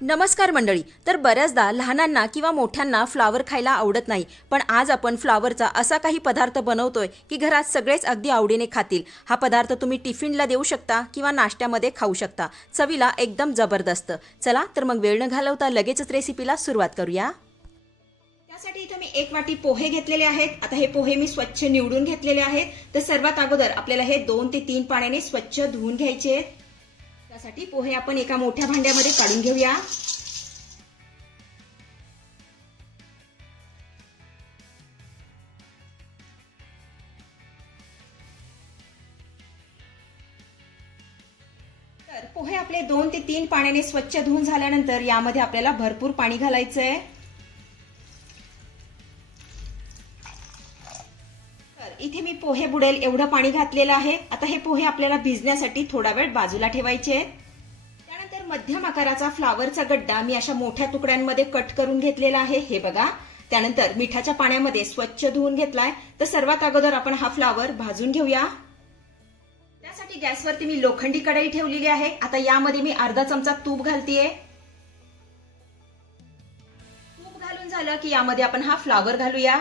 नमस्कार मंडळी. तर बऱ्याचदा लहानांना किंवा मोठ्यांना फ्लावर खायला आवडत नाही. पण आज आपण फ्लावरचा असा काही पदार्थ बनवतोय की घरात सगळेच अगदी आवडीने खातील. हा पदार्थ तुम्ही टिफिनला देऊ शकता किंवा नाश्त्यामध्ये खाऊ शकता. चवीला एकदम जबरदस्त. चला तर मग वेळ न घालवता लगेचच रेसिपीला सुरुवात करूया. त्यासाठी इथं मी एक वाटी पोहे घेतलेले आहेत. आता हे पोहे मी स्वच्छ निवडून घेतलेले आहेत. तर सर्वात अगोदर आपल्याला हे दोन ते तीन पाण्याने स्वच्छ धुवून घ्यायचे आहेत. त्यासाठी पोहे आपण एका मोठ्या भांड्यामध्ये काढून घेऊया. तर पोहे आपले दोन ते तीन पाण्याने स्वच्छ धुवून झाल्यानंतर यामध्ये आपल्याला भरपूर पाणी घालायचं आहे इथे मी पोहे बुडेल एवढं पाणी घातलेलं आहे. आता हे पोहे आपल्याला भिजण्यासाठी थोडा वेळ बाजूला ठेवायचे आहेत. त्यानंतर मध्यम आकाराचा फ्लावरचा गड्डा मी अशा मोठ्या तुकड्यांमध्ये कट करून घेतलेला आहे. हे बघा. त्यानंतर मिठाच्या पाण्यामध्ये स्वच्छ धुवून घेतलाय. तर सर्वात अगोदर आपण हा फ्लावर भाजून घेऊया. त्यासाठी गॅसवरती मी लोखंडी कढई ठेवलेली आहे. आता यामध्ये मी अर्धा चमचा तूप घालतीये. तूप घालून झालं की यामध्ये आपण हा फ्लावर घालूया.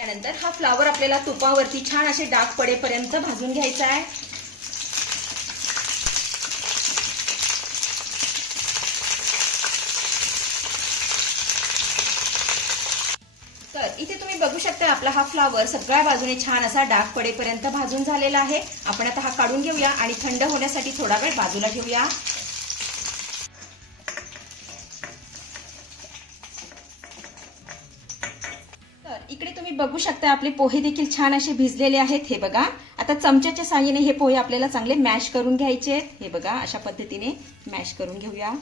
त्यानंतर हा फ्लावर आपल्याला तुपावरती छान असे डाग पडेपर्यंत भाजून घ्यायचा आहे. तर इथे तुम्ही बघू शकता आपला हा फ्लावर सगळ्या बाजूने छान असा डाग पडेपर्यंत भाजून झालेला आहे. आपण आता हा काढून घेऊया आणि थंड होण्यासाठी थोडा वेळ बाजूला ठेवूया. तुम्ही बघू शकता आपले पोहे देखील छान असे भिजलेले आहेत. हे बघा आता चमच्याच्या साह्याने हे पोहे आपल्याला चांगले मॅश करून घ्यायचे आहेत. हे बघा अशा पद्धतीने मॅश करून घेऊया.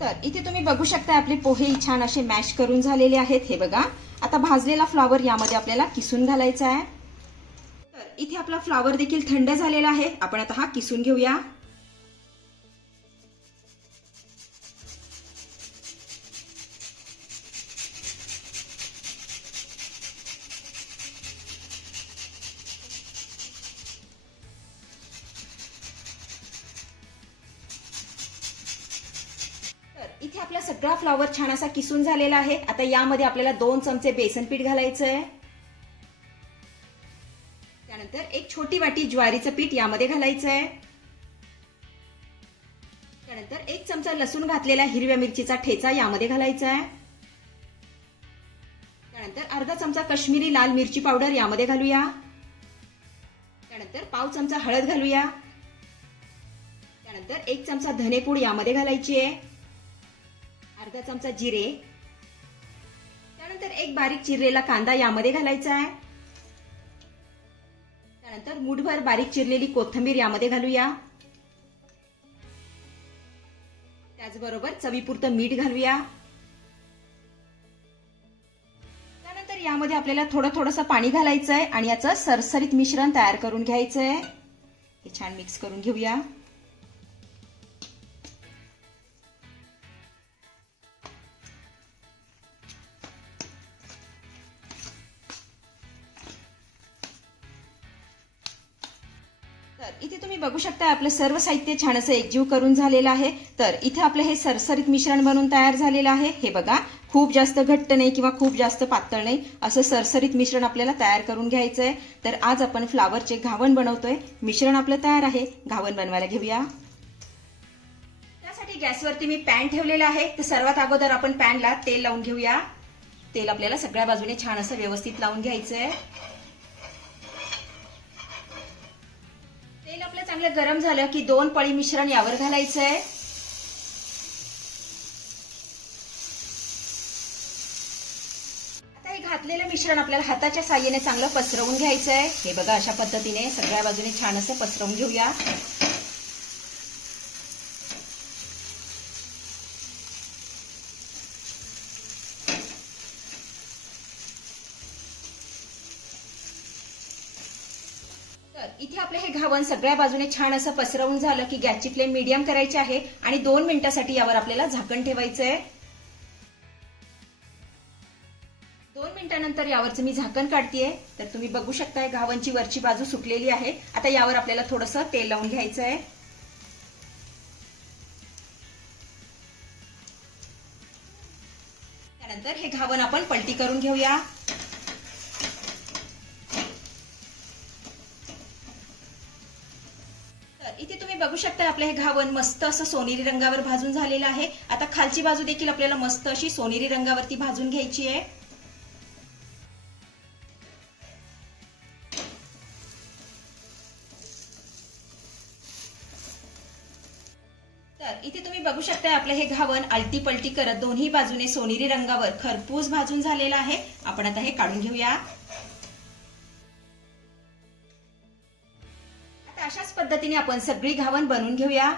तर इथे तुम्ही बघू शकता आपले पोहे छान असे मॅश करून झालेले आहेत. हे बघा आता भाजलेला फ्लॉवर यामध्ये आपल्याला किसून घालायचा आहे. तर इथे आपला फ्लॉवर देखील थंड झालेला आहे. आपण आता हा किसून घेऊया. इथे आपला सगळा फ्लावर छान असा किसून झालेला आहे. आता यामध्ये आपल्याला दोन चमचे बेसन पीठ घालायचं आहे त्यानंतर एक छोटी वाटी ज्वारीचं पीठ यामध्ये घालायचं आहे त्यानंतर एक चमचा लसूण घातलेला हिरव्या मिरचीचा ठेचा यामध्ये घालायचा आहे त्यानंतर अर्धा चमचा कश्मीरी लाल मिरची पावडर यामध्ये घालूया. त्यानंतर पाव चमचा हळद घालूया. त्यानंतर एक चमचा धनेपूड यामध्ये घालायची आहे अर्धा चमचा जिरे. त्यानंतर एक बारीक चिरलेला कांदा यामध्ये घालायचा आहे. त्यानंतर मुठभर बारीक चिरलेली कोथिंबीर यामध्ये घालूया. त्याचबरोबर चवीपुरतं मीठ घालूया. त्यानंतर यामध्ये आपल्याला थोडं थोडंसं पाणी घालायचं आहे आणि याचं सरसरीत मिश्रण तयार करून घ्यायचं आहे हे छान मिक्स करून घेऊया. इथे तुम्ही बघू शकता आपलं सर्व साहित्य छान असं एकजीव करून झालेलं आहे. तर इथे आपलं हे सरसरीत मिश्रण बनून तयार झालेलं आहे. हे बघा खूप जास्त घट्ट नाही किंवा खूप जास्त पातळ नाही असं सरसरीत मिश्रण आपल्याला तयार करून घ्यायचं आहे तर आज आपण फ्लावरचे घावण बनवतोय. मिश्रण आपलं तयार आहे. घावण बनवायला घेऊया. त्यासाठी गॅसवरती मी पॅन ठेवलेला आहे. तर सर्वात अगोदर आपण पॅनला तेल लावून घेऊया. तेल आपल्याला सगळ्या बाजूने छान असं व्यवस्थित लावून घ्यायचं आहे चांगलं गरम झालं की दोन पळी मिश्रण यावर घालायचं आहे आता हे घातलेलं मिश्रण आपल्याला हाताच्या साह्याने चांगलं पसरवून घ्यायचं आहे हे बघा अशा पद्धतीने सगळ्या बाजूने छान असं पसरवून घेऊया. इथे आपले हे घावन सगळ्या बाजूने छान असं पसरवून झालं की गॅसची फ्लेम मीडियम करायची आहे आणि दोन मिनिटासाठी यावर आपल्याला झाकण ठेवायचं आहे दोन मिनिटानंतर यावरचं मी झाकण काढतीये. तर तुम्ही बघू शकताय घावनची वरची बाजू सुकलेली आहे. आता यावर आपल्याला थोडंसं तेल लावून घ्यायचं आहे त्यानंतर हे घावन आपण पलटी करून घेऊया. तुम्ही बघू शकता आपलं हे घावन मस्त असं सोनेरी रंगावर भाजून झालेलं आहे. आता खालची बाजू देखील आपल्याला मस्त अशी सोनेरी रंगावरती भाजून घ्यायची आहे. तर इथे तुम्ही बघू शकता आपलं हे घावन आलटी पलटी करत दोन्ही बाजूने सोनेरी रंगावर खरपूस भाजून झालेलं आहे. आपण आता हे काढून घेऊया. पद्धतीने आपण सगळी घावन बनवून घेऊया.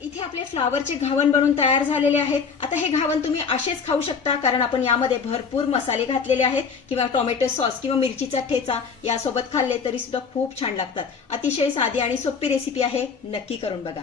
इथे आपले फ्लावरचे घावन बनवून तयार झालेले आहेत. आता हे घावन तुम्ही असेच खाऊ शकता कारण आपण यामध्ये भरपूर मसाले घातलेले आहेत किंवा टोमॅटो सॉस किंवा मिरचीचा ठेचा यासोबत खाल्ले तरी सुद्धा खूप छान लागतात. अतिशय साधी आणि सोपी रेसिपी आहे नक्की करून बघा.